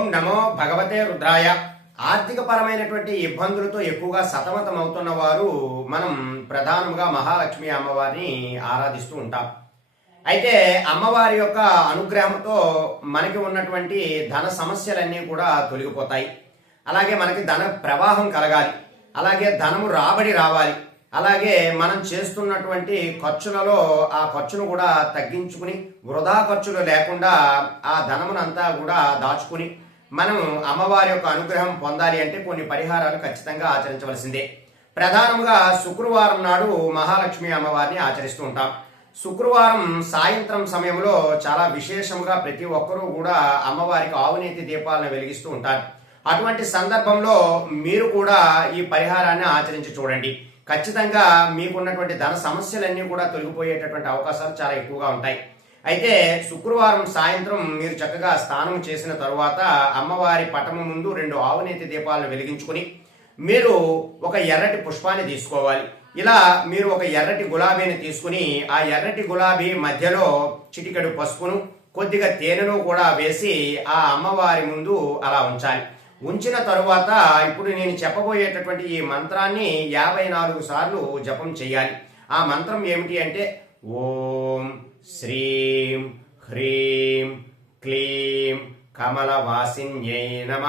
ఓం నమో భగవతే రుద్రాయ. ఆర్థిక పరమైనటువంటి ఇబ్బందులతో ఎక్కువగా సతమతం అవుతున్న వారు మనం ప్రధానంగా మహాలక్ష్మి అమ్మవారిని ఆరాధిస్తూ ఉంటాం. అయితే అమ్మవారి యొక్క అనుగ్రహంతో మనకి ఉన్నటువంటి ధన సమస్యలన్నీ కూడా తొలగిపోతాయి. అలాగే మనకి ధన ప్రవాహం కలగాలి. అలాగే ధనము రాబడి రావాలి. అలాగే మనం చేస్తున్నటువంటి ఖర్చులలో ఆ ఖర్చును కూడా తగ్గించుకుని వృధా ఖర్చులు లేకుండా ఆ ధనమునంతా కూడా దాచుకుని మనం అమ్మవారి యొక్క అనుగ్రహం పొందాలి అంటే కొన్ని పరిహారాలు ఖచ్చితంగా ఆచరించవలసిందే. ప్రధానంగా శుక్రవారం నాడు మహాలక్ష్మి అమ్మవారిని ఆచరిస్తూ ఉంటాం. శుక్రవారం సాయంత్రం సమయంలో చాలా విశేషంగా ప్రతి ఒక్కరూ కూడా అమ్మవారికి ఆవునేతి దీపాలను వెలిగిస్తూ ఉంటారు. అటువంటి సందర్భంలో మీరు కూడా ఈ పరిహారాన్ని ఆచరించి చూడండి. ఖచ్చితంగా మీకున్నటువంటి ధన సమస్యలన్నీ కూడా తొలగిపోయేటటువంటి అవకాశాలు చాలా ఎక్కువగా ఉంటాయి. అయితే శుక్రవారం సాయంత్రం మీరు చక్కగా స్నానం చేసిన తరువాత అమ్మవారి పటము ముందు రెండు ఆవునేతి దీపాలను వెలిగించుకుని మీరు ఒక ఎర్రటి పుష్పాన్ని తీసుకోవాలి. ఇలా మీరు ఒక ఎర్రటి గులాబీని తీసుకుని ఆ ఎర్రటి గులాబీ మధ్యలో చిటికెడు పసుపును కొద్దిగా తేనెను కూడా వేసి ఆ అమ్మవారి ముందు అలా ఉంచాలి. ఉంచిన తరువాత ఇప్పుడు నేను చెప్పబోయేటటువంటి ఈ మంత్రాన్ని యాభై నాలుగు సార్లు జపం చేయాలి. ఆ మంత్రం ఏమిటి అంటే ఓం శ్రీం హ్రీం క్లీం కమలవాసిన్యై నమ.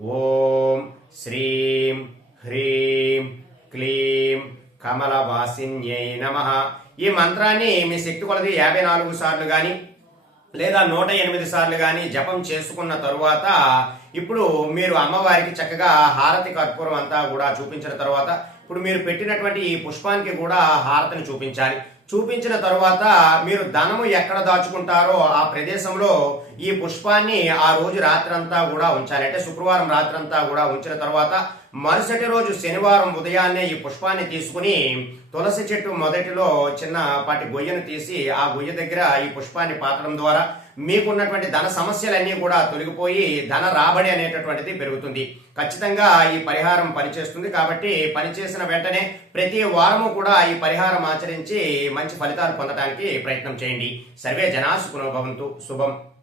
ఓం శ్రీం హ్రీం క్లీం కమలవాసిన్యై నమ. ఈ మంత్రాన్ని మీ శక్తి కొలది యాభై నాలుగు సార్లు కానీ లేదా నూట ఎనిమిది సార్లు కానీ జపం చేసుకున్న తరువాత ఇప్పుడు మీరు అమ్మవారికి చక్కగా హారతి కర్పూరం అంతా కూడా చూపించిన తర్వాత ఇప్పుడు మీరు పెట్టినటువంటి ఈ పుష్పానికి కూడా హారతిని చూపించాలి. చూపించిన తర్వాత మీరు ధనము ఎక్కడ దాచుకుంటారో ఆ ప్రదేశంలో ఈ పుష్పాన్ని ఆ రోజు రాత్రంతా కూడా ఉంచాలి. అంటే శుక్రవారం రాత్రంతా కూడా ఉంచిన తర్వాత మరుసటి రోజు శనివారం ఉదయాన్నే ఈ పుష్పాన్ని తీసుకుని తులసి చెట్టు మొదటిలో చిన్నపాటి గొయ్యను తీసి ఆ గొయ్య దగ్గర ఈ పుష్పాన్ని పాతడం ద్వారా మీకున్నటువంటి ధన సమస్యలన్నీ కూడా తొలగిపోయి ధన రాబడి అనేటటువంటిది పెరుగుతుంది. ఖచ్చితంగా ఈ పరిహారం పనిచేస్తుంది కాబట్టి పనిచేసిన వెంటనే ప్రతి వారము కూడా ఈ పరిహారం ఆచరించి మంచి ఫలితాలు పొందడానికి ప్రయత్నం చేయండి. సర్వే జనా భవంతు. శుభం.